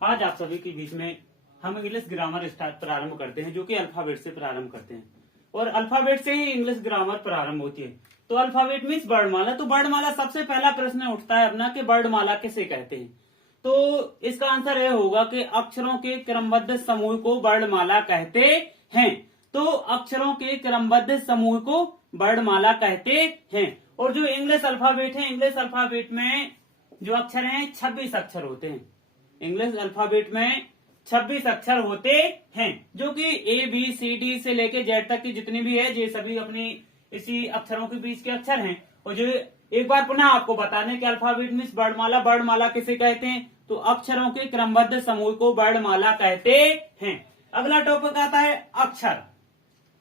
आज आप सभी के बीच में हम इंग्लिश ग्रामर स्टार्ट प्रारंभ करते हैं, जो कि अल्फाबेट से प्रारंभ करते हैं और अल्फाबेट से ही इंग्लिश ग्रामर प्रारंभ होती है। तो अल्फाबेट मीन्स वर्णमाला। तो वर्णमाला सबसे पहला प्रश्न उठता है अपना कि वर्णमाला किसे कहते हैं। तो इसका आंसर यह होगा कि अक्षरों के क्रमबद्ध समूह को वर्णमाला कहते हैं। तो अक्षरों के क्रमबद्ध समूह को वर्णमाला कहते हैं। और जो इंग्लिश अल्फाबेट है, इंग्लिश अल्फाबेट में जो अक्षर हैं 26 अक्षर होते हैं। इंग्लिश अल्फाबेट में 26 अक्षर होते हैं, जो कि ए बी सी डी से लेके जेड तक की जितनी भी है, ये सभी अपनी इसी अक्षरों के बीच के अक्षर हैं। और जो एक बार पुनः आपको बता दें कि अल्फाबेट मीन्स वर्णमाला। वर्णमाला किसे कहते हैं? तो अक्षरों के क्रमबद्ध समूह को वर्णमाला कहते हैं। अगला टॉपिक आता है अक्षर।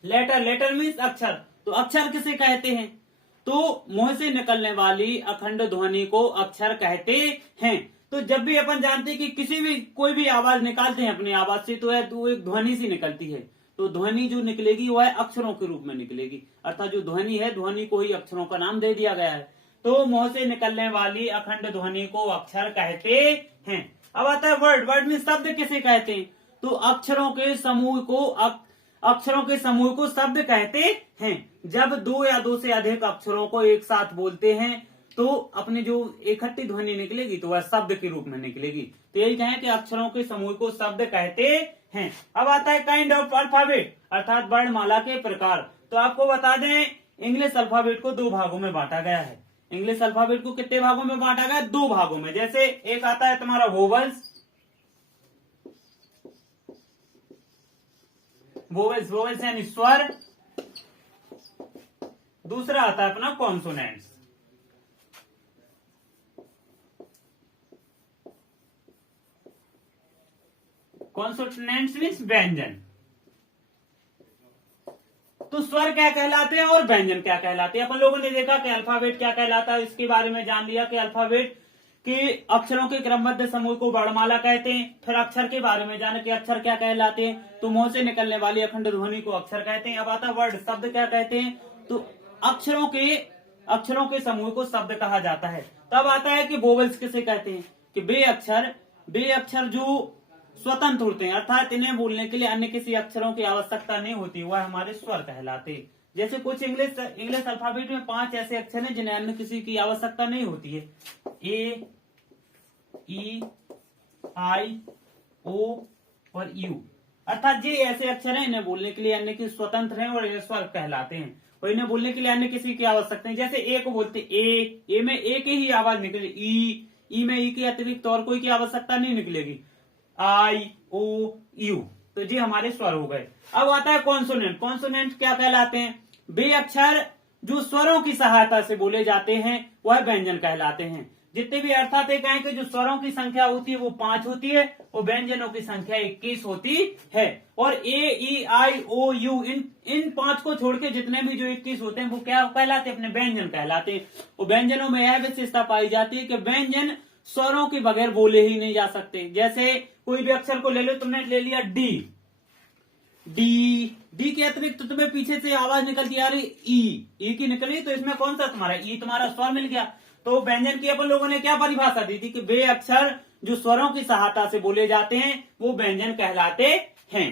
लेटर। लेटर मीन्स अक्षर। तो अक्षर किसे कहते हैं? तो मुंह से निकलने वाली अखंड ध्वनि को अक्षर कहते हैं। तो जब भी अपन जानते हैं कि किसी भी कोई भी आवाज निकालते हैं अपनी आवाज से, तो एक ध्वनि सी निकलती है। तो ध्वनि जो निकलेगी वह अक्षरों के रूप में निकलेगी, अर्थात जो ध्वनि है, ध्वनि को ही अक्षरों का नाम दे दिया गया है। तो मुंह से निकलने वाली अखंड ध्वनि को अक्षर कहते हैं। अब आता है वर्ड। वर्ड में शब्द किसे कहते हैं? तो अक्षरों के समूह को शब्द कहते हैं। जब दो या दो से अधिक अक्षरों को एक साथ बोलते हैं तो अपनी जो इकट्ठी ध्वनि निकलेगी तो वह शब्द के रूप में निकलेगी। तो यही कहें कि अक्षरों के समूह को शब्द कहते हैं। अब आता है काइंड ऑफ अल्फाबेट, अर्थात वर्णमाला के प्रकार। तो आपको बता दें, इंग्लिश अल्फाबेट को दो भागों में बांटा गया है। इंग्लिश अल्फाबेट को कितने भागों में बांटा गया? दो भागों में। जैसे एक आता है तुम्हारा वोवेल्स। वोवेल्स यानी स्वर। दूसरा आता है अपना कॉन्सोनेंट्स। कॉन्सोनेंट्स मीन्स व्यंजन। तो स्वर क्या कहलाते हैं और व्यंजन क्या कहलाते हैं? अपन लोगों ने देखा कि अल्फाबेट क्या कहलाता है, इसके बारे में जान लिया कि अल्फाबेट के अक्षरों के क्रमबद्ध समूह को वर्णमाला कहते हैं। फिर अक्षर के बारे में जाने कि अक्षर क्या कहलाते हैं। तो मुंह से निकलने वाली अखंड ध्वनि को अक्षर कहते हैं। अब आता वर्ड। शब्द क्या कहते हैं? तो अक्षरों के समूह को शब्द कहा जाता है। तब आता है कि वोवेल्स किसे कहते हैं? कि वे अक्षर जो स्वतंत्र होते हैं, अर्थात इन्हें बोलने के लिए अन्य किसी अक्षरों की आवश्यकता नहीं होती, वह हमारे स्वर कहलाते हैं। जैसे कुछ इंग्लिश अल्फाबेट में 5 ऐसे अक्षर हैं जिन्हें अन्य किसी की आवश्यकता नहीं होती है। ए, ई, आई, ओ और यू, अर्थात ये ऐसे अक्षर हैं इन्हें बोलने के लिए अन्य की स्वतंत्र हैं और ये स्वर कहलाते हैं। और इन्हें बोलने के लिए अन्य किसी की आवश्यकता नहीं। जैसे ए को बोलते ए में ए की ही आवाज निकलेगी। ई में ई के अतिरिक्त और कोई की आवश्यकता नहीं निकलेगी। आई, ओ, यू, तो जी हमारे स्वर हो गए। अब आता है कॉन्सोनेंट। कॉन्सोनेंट क्या कहलाते हैं? वे अक्षर जो स्वरों की सहायता से बोले जाते हैं वह व्यंजन कहलाते हैं। जितने भी अर्थात कहें कि जो स्वरों की संख्या होती है वो 5 होती है और व्यंजनों की संख्या 21 होती है। और ए, ई, आई, ओ, यू, इन 5 को छोड़ के जितने भी जो 21 होते हैं वो क्या कहलाते हैं? अपने व्यंजन कहलाते हैं। और व्यंजनों में यह विशेषता पाई जाती है कि व्यंजन स्वरों के बगैर बोले ही नहीं जा सकते। जैसे कोई भी अक्षर को ले लो, तुमने ले लिया डी के अतिरिक्त तो तुम्हें पीछे से आवाज निकलती आ रही ई की निकली, तो इसमें कौन सा तुम्हारा ई तुम्हारा स्वर मिल गया। तो व्यंजन की अपन लोगों ने क्या परिभाषा दी थी कि वे अक्षर जो स्वरों की सहायता से बोले जाते हैं वो व्यंजन कहलाते हैं।